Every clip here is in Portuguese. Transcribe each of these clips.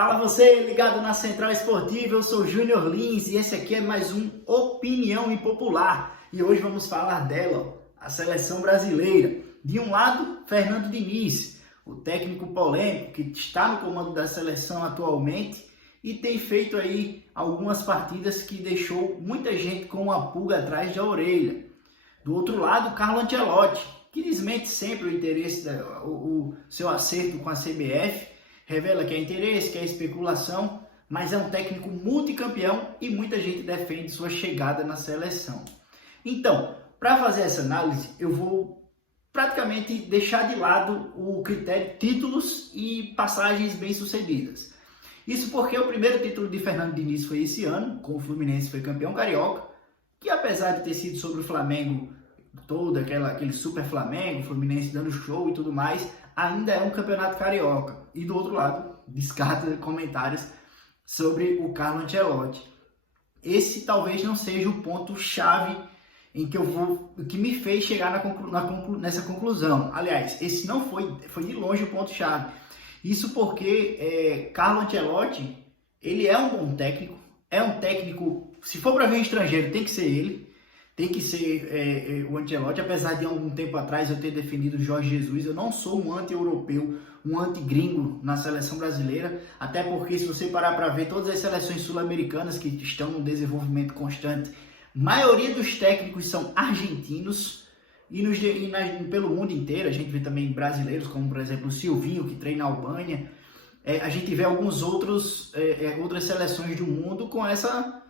Fala você, ligado na Central Esportiva, eu sou Júnior Lins e esse aqui é mais um Opinião Impopular. E hoje vamos falar dela, a seleção brasileira. De um lado, Fernando Diniz, o técnico polêmico que está no comando da seleção atualmente e tem feito aí algumas partidas que deixou muita gente com uma pulga atrás da orelha. Do outro lado, Carlo Ancelotti, que desmente sempre o interesse, o seu acerto com a CBF, revela que é interesse, que é especulação, mas é um técnico multicampeão e muita gente defende sua chegada na seleção. Então, para fazer essa análise, eu vou praticamente deixar de lado o critério títulos e passagens bem-sucedidas. Isso porque o primeiro título de Fernando Diniz foi esse ano, com o Fluminense foi campeão carioca, que apesar de ter sido sobre o Flamengo, todo aquele super Flamengo, Fluminense dando show e tudo mais, ainda é um campeonato carioca. E do outro lado, descarta comentários sobre o Carlo Ancelotti. Esse talvez não seja o ponto-chave em que me fez chegar nessa conclusão. Aliás, esse não foi de longe o ponto-chave. Isso porque Carlo Ancelotti, ele é um bom técnico, é um técnico, se for para vir estrangeiro, tem que ser ele. Tem que ser o Ancelotti, apesar de algum tempo atrás eu ter defendido o Jorge Jesus. Eu não sou um anti-europeu, um anti-gringo na seleção brasileira, até porque se você parar para ver todas as seleções sul-americanas que estão no desenvolvimento constante, maioria dos técnicos são argentinos e pelo mundo inteiro. A gente vê também brasileiros, como por exemplo o Silvinho, que treina a Albânia. A gente vê alguns outras seleções do mundo com essa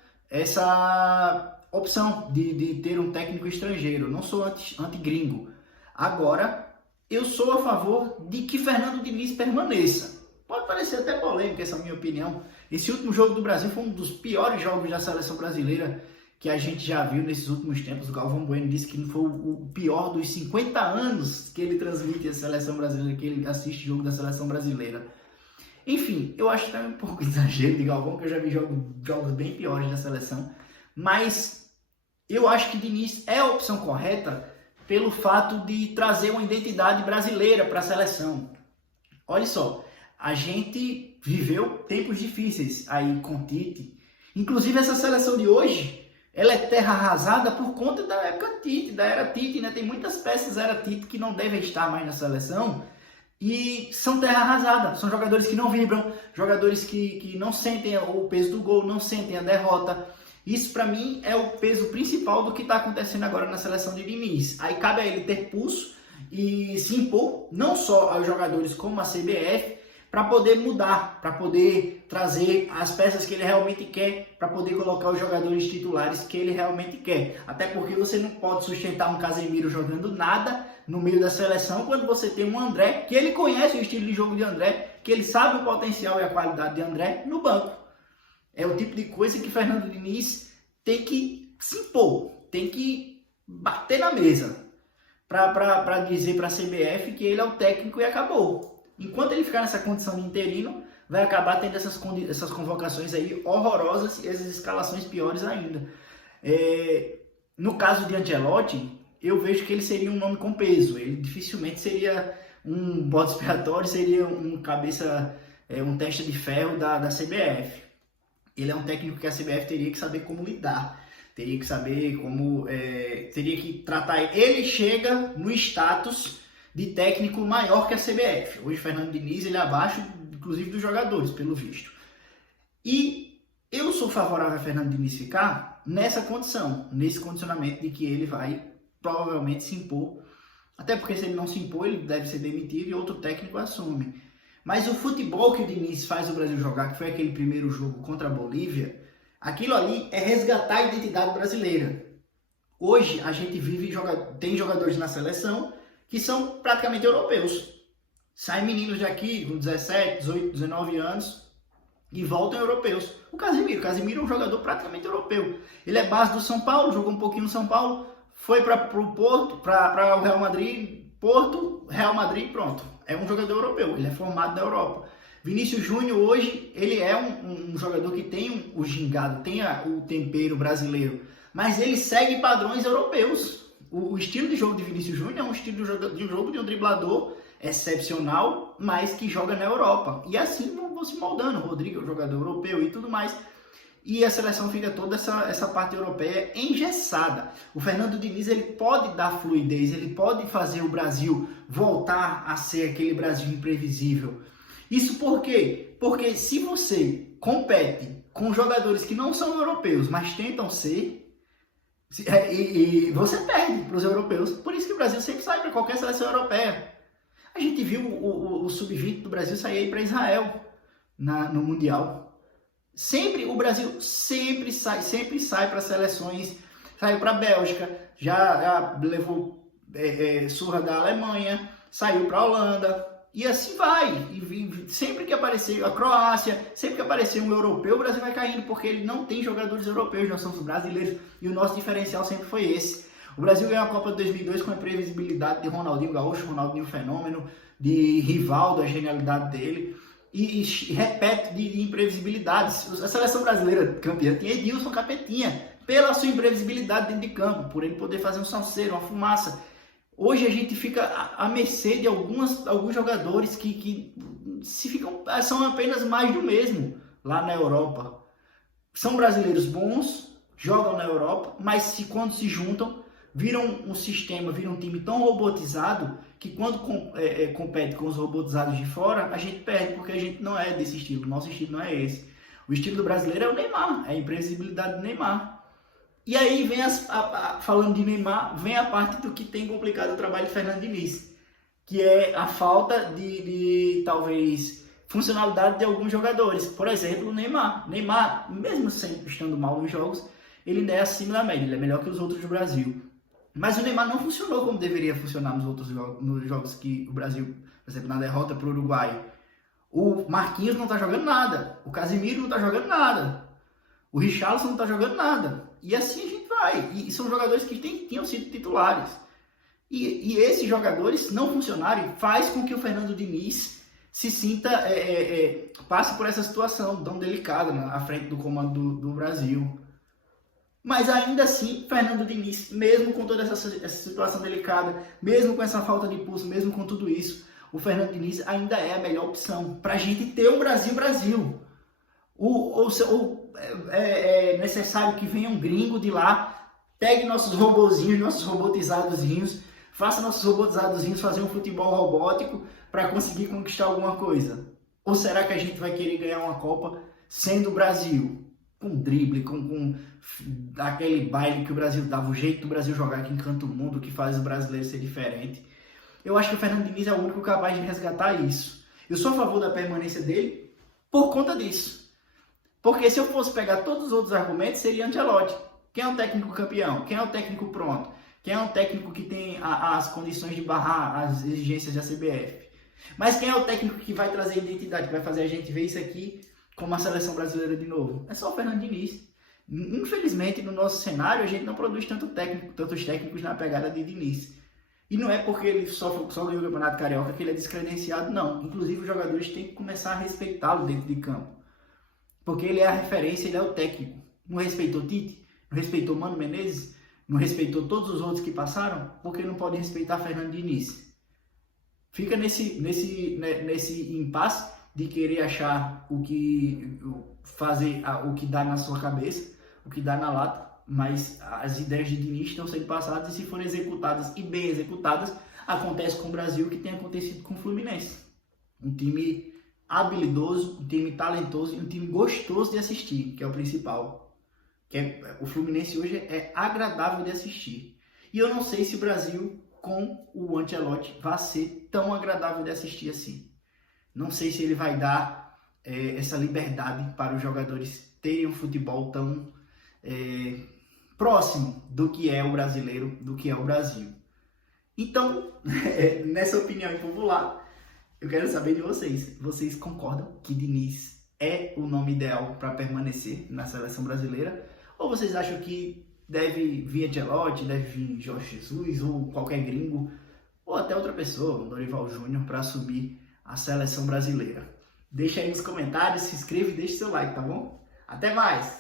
opção de ter um técnico estrangeiro. Eu não sou anti-gringo. Agora, eu sou a favor de que Fernando Diniz permaneça. Pode parecer até polêmica essa minha opinião. Esse último jogo do Brasil foi um dos piores jogos da seleção brasileira que a gente já viu nesses últimos tempos. O Galvão Bueno disse que foi o pior dos 50 anos que ele transmite a seleção brasileira, que ele assiste jogo da seleção brasileira. Enfim, eu acho que é um pouco exagero de Galvão, que eu já vi jogos bem piores da seleção. Mas eu acho que Diniz é a opção correta pelo fato de trazer uma identidade brasileira para a seleção. Olha só, a gente viveu tempos difíceis aí com Tite. Inclusive essa seleção de hoje, ela é terra arrasada por conta da época Tite, da era Tite, né? Tem muitas peças da era Tite que não devem estar mais na seleção e são terra arrasada. São jogadores que não vibram, jogadores que não sentem o peso do gol, não sentem a derrota. Isso, para mim, é o peso principal do que está acontecendo agora na seleção de Diniz. Aí cabe a ele ter pulso e se impor, não só aos jogadores como a CBF, para poder mudar, para poder trazer as peças que ele realmente quer, para poder colocar os jogadores titulares que ele realmente quer. Até porque você não pode sustentar um Casemiro jogando nada no meio da seleção, quando você tem um André, que ele conhece o estilo de jogo de André, que ele sabe o potencial e a qualidade de André no banco. É o tipo de coisa que Fernando Diniz tem que se impor, tem que bater na mesa para dizer para a CBF que ele é o técnico e acabou. Enquanto ele ficar nessa condição de interino, vai acabar tendo essas convocações aí horrorosas e essas escalações piores ainda. No caso de Ancelotti, eu vejo que ele seria um nome com peso. Ele dificilmente seria um bode expiatório, seria um teste de ferro da CBF. Ele é um técnico que a CBF teria que saber como lidar, teria que saber como, teria que tratar. Ele chega no status de técnico maior que a CBF. Hoje, Fernando Diniz, ele é abaixo, inclusive, dos jogadores, pelo visto. E eu sou favorável a Fernando Diniz ficar nessa condição, nesse condicionamento de que ele vai provavelmente se impor. Até porque se ele não se impor, ele deve ser demitido e outro técnico assume. Mas o futebol que o Diniz faz o Brasil jogar, que foi aquele primeiro jogo contra a Bolívia, aquilo ali é resgatar a identidade brasileira. Hoje a gente tem jogadores na seleção que são praticamente europeus. Saem meninos daqui com 17, 18, 19 anos e voltam europeus. O Casemiro é um jogador praticamente europeu. Ele é base do São Paulo, jogou um pouquinho no São Paulo, foi para o Porto, para o Real Madrid, Porto, Real Madrid, pronto. É um jogador europeu, ele é formado na Europa. Vinícius Júnior hoje, ele é um jogador que tem o gingado, tem o tempero brasileiro, mas ele segue padrões europeus. O estilo de jogo de Vinícius Júnior é um estilo de jogo de um driblador excepcional, mas que joga na Europa. E assim vão se moldando. O Rodrigo é um jogador europeu e tudo mais. E a seleção fica toda essa parte europeia engessada. O Fernando Diniz ele pode dar fluidez, ele pode fazer o Brasil voltar a ser aquele Brasil imprevisível. Isso por quê? Porque se você compete com jogadores que não são europeus, mas tentam ser, e você perde para os europeus. Por isso que o Brasil sempre sai para qualquer seleção europeia. A gente viu o Sub-20 do Brasil sair para Israel no Mundial. O Brasil sempre sai para seleções, saiu para a Bélgica, já levou surra da Alemanha, saiu para a Holanda, e assim vai. E sempre que aparecer a Croácia, sempre que aparecer um europeu, o Brasil vai caindo, porque ele não tem jogadores europeus, nós somos brasileiros, e o nosso diferencial sempre foi esse. O Brasil ganhou a Copa de 2002 com a previsibilidade de Ronaldinho Gaúcho, Ronaldinho Fenômeno, de Rivaldo, a genialidade dele, e repete de imprevisibilidades. A seleção brasileira campeã tinha Edilson Capetinha, pela sua imprevisibilidade dentro de campo, por ele poder fazer um salseiro, uma fumaça. Hoje a gente fica à mercê de alguns jogadores que são apenas mais do mesmo lá na Europa. São brasileiros bons, jogam na Europa, mas quando se juntam, viram um sistema, viram um time tão robotizado que quando compete com os robotizados de fora, a gente perde, porque a gente não é desse estilo, o nosso estilo não é esse. O estilo do brasileiro é o Neymar, é a imprevisibilidade do Neymar. E aí vem, falando de Neymar, vem a parte do que tem complicado o trabalho de Fernando Diniz, que é a falta de talvez, funcionalidade de alguns jogadores. Por exemplo, o Neymar. Neymar, mesmo sempre estando mal nos jogos, ele ainda é acima da média, ele é melhor que os outros do Brasil. Mas o Neymar não funcionou como deveria funcionar nos jogos que o Brasil, por exemplo, na derrota para o Uruguai. O Marquinhos não está jogando nada, o Casemiro não está jogando nada, o Richarlison não está jogando nada. E assim a gente vai. E são jogadores que tinham sido titulares. E esses jogadores não funcionarem faz com que o Fernando Diniz se sinta, passe por essa situação tão delicada à frente do comando do Brasil. Mas ainda assim, Fernando Diniz, mesmo com toda essa situação delicada, mesmo com essa falta de pulso, mesmo com tudo isso, o Fernando Diniz ainda é a melhor opção para a gente ter um Brasil. É necessário que venha um gringo de lá, pegue nossos robozinhos, nossos robotizadozinhos, faça nossos robotizadozinhos fazer um futebol robótico para conseguir conquistar alguma coisa. Ou será que a gente vai querer ganhar uma Copa sendo o Brasil? Com drible, com aquele baile que o Brasil dava, o jeito do Brasil jogar que encanta o mundo, que faz o brasileiro ser diferente. Eu acho que o Fernando Diniz é o único capaz de resgatar isso. Eu sou a favor da permanência dele por conta disso. Porque se eu fosse pegar todos os outros argumentos, seria Ancelotti. Quem é o técnico campeão? Quem é o técnico pronto? Quem é o técnico que tem as condições de barrar as exigências da CBF? Mas quem é o técnico que vai trazer identidade, que vai fazer a gente ver isso aqui como a seleção brasileira de novo? É só o Fernando Diniz. Infelizmente, no nosso cenário, a gente não produz tantos técnicos na pegada de Diniz. E não é porque ele só ganhou o Campeonato Carioca que ele é descredenciado, não. Inclusive, os jogadores têm que começar a respeitá-lo dentro de campo. Porque ele é a referência, ele é o técnico. Não respeitou Tite? Não respeitou Mano Menezes? Não respeitou todos os outros que passaram? Porque não pode respeitar Fernando Diniz. Fica nesse impasse de querer achar o que dá na sua cabeça, o que dá na lata, mas as ideias de Diniz estão sendo passadas e se forem executadas e bem executadas, acontece com o Brasil o que tem acontecido com o Fluminense. Um time habilidoso, um time talentoso e um time gostoso de assistir, que é o principal. O Fluminense hoje é agradável de assistir. E eu não sei se o Brasil, com o Ancelotti, vai ser tão agradável de assistir assim. Não sei se ele vai dar essa liberdade para os jogadores terem um futebol tão próximo do que é o brasileiro, do que é o Brasil. Então, nessa opinião impopular, eu quero saber de vocês. Vocês concordam que Diniz é o nome ideal para permanecer na seleção brasileira? Ou vocês acham que deve vir Ancelotti, deve vir Jorge Jesus ou qualquer gringo, ou até outra pessoa, Dorival Júnior, para assumir a seleção brasileira? Deixa aí nos comentários, se inscreva e deixe seu like, tá bom? Até mais!